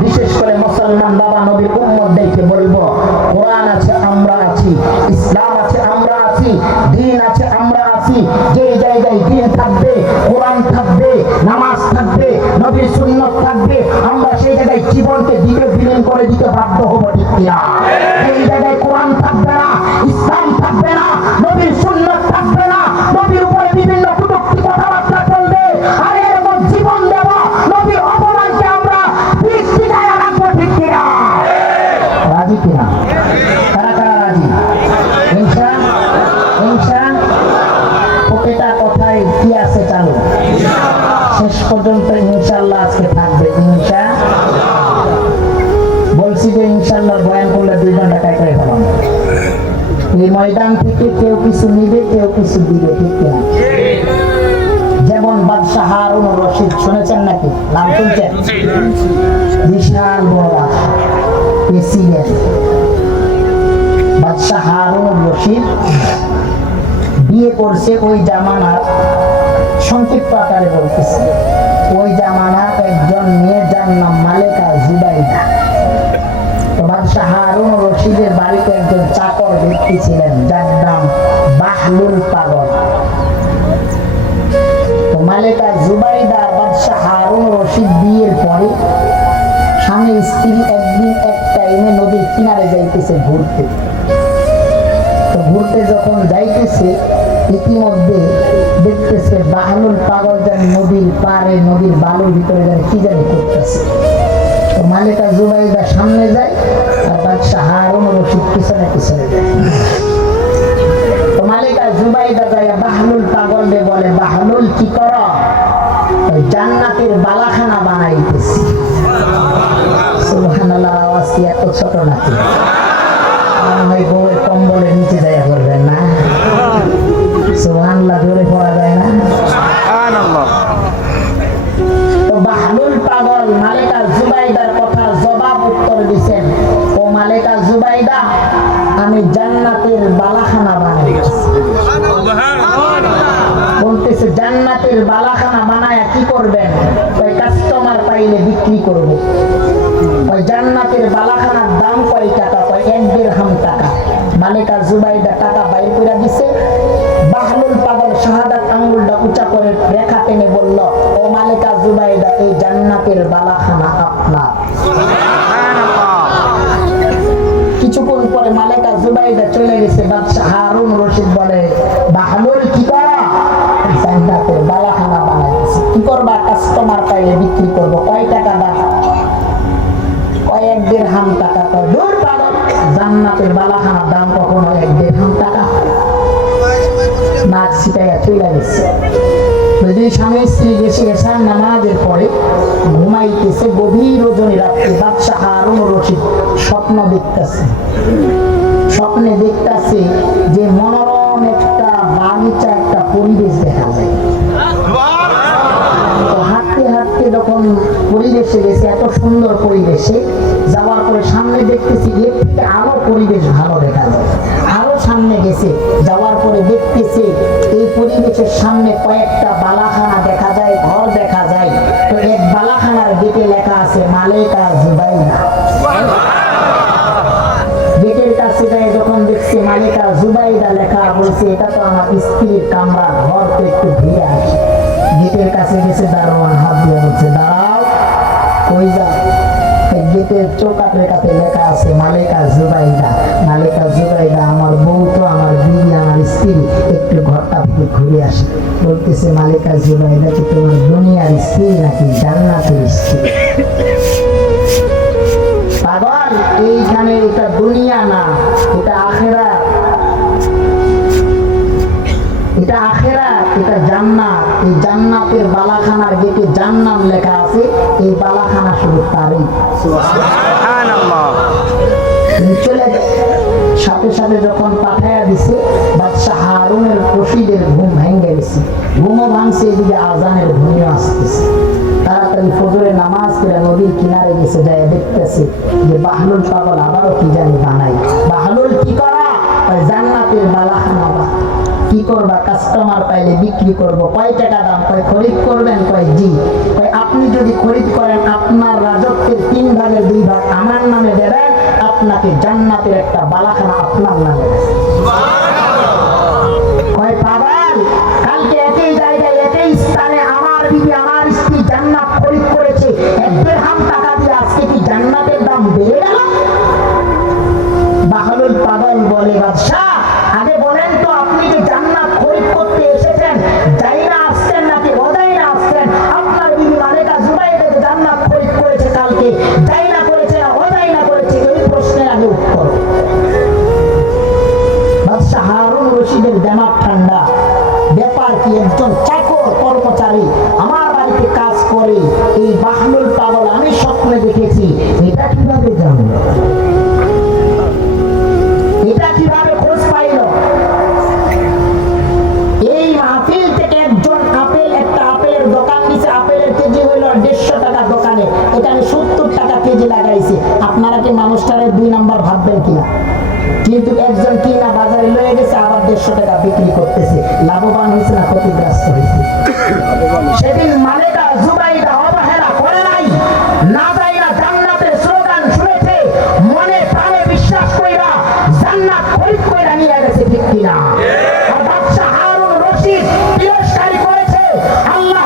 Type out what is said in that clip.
বিশেষ করে মুসলমান বাবা নবীর উম্মতদেরকে বলব, কোরআন আছে, আমরা আছি, ইসলাম আছে, আমরা আছি, দিন আছে, আমরা আছি যে জায়গায় দিন থাকবে, কোরআন থাকবে, নামাজ থাকবে, নবীর সুন্নত থাকবে, আমরা সেই জায়গায় জীবনকে দিকে বিলীন করে দিতে বাধ্য হব, ঠিক কিনা? এই জায়গায় কোরআন থাকবে না, ইসলাম থাকবে না, নবীর সুন্নত থাকবে না, নবীর উপরে বিভিন্ন কুটুক্তি কথাবার্তা চলবে, আর এর মধ্যে জীবন দেব নবীর অপমানকে পর্যন্ত ইনশাল্লাহ আজকে থাকবে। হিংসা বলছি যে ইনশাল্লাহ বয়ান করলে দুই ঘণ্টা টাই করে ফেলাম এই ময়দান থেকে কেউ কিছু নিবে, কেউ কিছু দিবে, ঠিক কিনা? যেমন বাদশাহ হারুন রশিদ, শুনেছেন নাকি? নাম শুনছেন? বিশাল বড় প্রেসিডেন্ট বাদশাহ হারুন রশিদ বিয়ে করছে ওই জামানার। সংক্ষিপ্ত আকারে বলতেছে। ওই জামানার একজন মেয়ে যার নাম মালেকা জুবাইদা। কিনারে যাইতেছে ঘুরতে। ঘুরতে যখন যাইতেছে, ইতিমধ্যে দেখতেছে বাহলুল পাগল যেন নদীর পারে নদীর বালুর ভিতরে যেন কি জানি করতেছে তো মালিকা জুবাইদা সামনে যায়, আর বাদশাহ হারুন রশিদ পিছনে পিছনে যায়। মালিকা জুবাইদা যায় বাহলুল বলে, বাহলুল, কি কর? জান্নাতের বালাখানা বানাইতেছি। সুবহানাল্লাহ আওয়াজ কি এত ছোট নাকি? বিক্রি করব? জান্নাতের বালাখানার দাম কয় টাকা? কয় এক দেড়হাম টাকা। মালিকা জুবাইদা টাকা বাইর করে দিছে। বাহলুল পাগল শাহাদাত আঙ্গুলটা উঁচা করে রেখা টেনে বলল, ও মালিকা জুবাইদা, এই জান্নাতের বালাখানা আপনার। কিছুক্ষণ পরে মালিকা জুবাইদা চলে গেছে, বাদশাহ হারুন রশিদ বিক্রি করব? কয় টাকা দাম কয়েক দেড় হাম টাকা কয় দূর পাগল জান্নাতের বালাখানার দাম কখনো এক দেড় হাম টাকা। চলে গেছে। যদি স্বামী স্ত্রী এসার নামাজের পরে ঘুমাইতেছে, গভীর রজনী রাত্রে বাদশাহ হারুন রশিদ স্বপ্ন দেখতেছে। স্বপ্নে দেখতেছে যে মনোরম একটা বাগিচা, একটা পরিবেশ দেখা যায় তো হাঁটতে হাঁটতে যখন পরিবেশে গেছে এত সুন্দর পরিবেশে, যাওয়ার পরে সামনে দেখতেছি এর থেকে আরও পরিবেশ ভালো দেখা যায়। আরও সামনে গেছে, যাওয়ার পরে দেখতেছে এই পরিবেশের সামনে কয়েকটা বালাখানা দেখা যায়, ঘর দেখা যায়। তো এক বালাখানার গেটে লেখা আছে, মালেকা জুবাইনা গেটের কাছে যায়, যখন দেখছে মালিকা জুবাইদা লেখা বলছে, এটা তো আমার স্ত্রীর কামরা ঘর, তো একটু ঘিরে আসে। গেটের কাছে গেছে, দারোয়ান হাত দিয়ে বলছে, দাঁড়াও। কই যা এই গেটের কাছে লেখা আছে, মালিকা জুবাইদা। মালিকা জুবাইদা, আমার বউ তো আমার বিবি আমার স্ত্রী। একটু ঘরটা একটু ঘুরে আসে। বলতেছে, মালিকা জুবাইদা কি তোমার দুনিয়ার স্ত্রী নাকি জান্নাতের স্ত্রী? পাগল, এইখানে এটা দুনিয়া না, এটা আখেরা বালাখানার গেটে জান্নাত লেখা আছে এই বালাখানা শুধু তারই। চলে সাথে সাথে যখন পাঠাইয়া দিছে বাদশাহ হারুনের রশিদের ঘুম ভেঙে গেছে। ঘুমও ভাঙছে এদিকে আজানের ঘুমিয়ে আসতেছে। তাড়াতাড়ি ফজরে নামাজ পড়ে নদীর কিনারে গেছে যায় দেখতেছে যে বাহলুল পাগল আবারও কি জানি বানাই করবা কাস্টমার পাইলে বিক্রি করব। কয় টাকা দাম? কয় খরিদ করবেন, কয় জি? কয় আপনি যদি খরিদ করেন, আপনার রাজত্বের তিন ভাগের দুই ভাগ আমার নামে দেবেন, আপনাকে জান্নাতের একটা বালাখানা আপনার নামে। এই বাহলুল পাগল আমি স্বপ্নে দেখেছি এটা কীভাবে জানলো এটা কীভাবে খোঁজ পাইল? এই মাহফিল থেকে একজন আপেল, একটা আপেলের দোকান দিছে আপেলের কেজি হইল দেড়শো টাকা দোকানে। এটা আমি সত্তর টাকা কেজি লাগাইছি। আপনারা কি মানুষটারে দুই নাম্বার ভাববেন কিনা? কিন্তু একজন কিনা বাজারে লয়ে গেছে, আবার দেড়শো টাকা বিক্রি করতেছে। লাভবান হয়েছে না ক্ষতিগ্রস্ত হয়েছে আদেশকারী করেছে আল্লাহ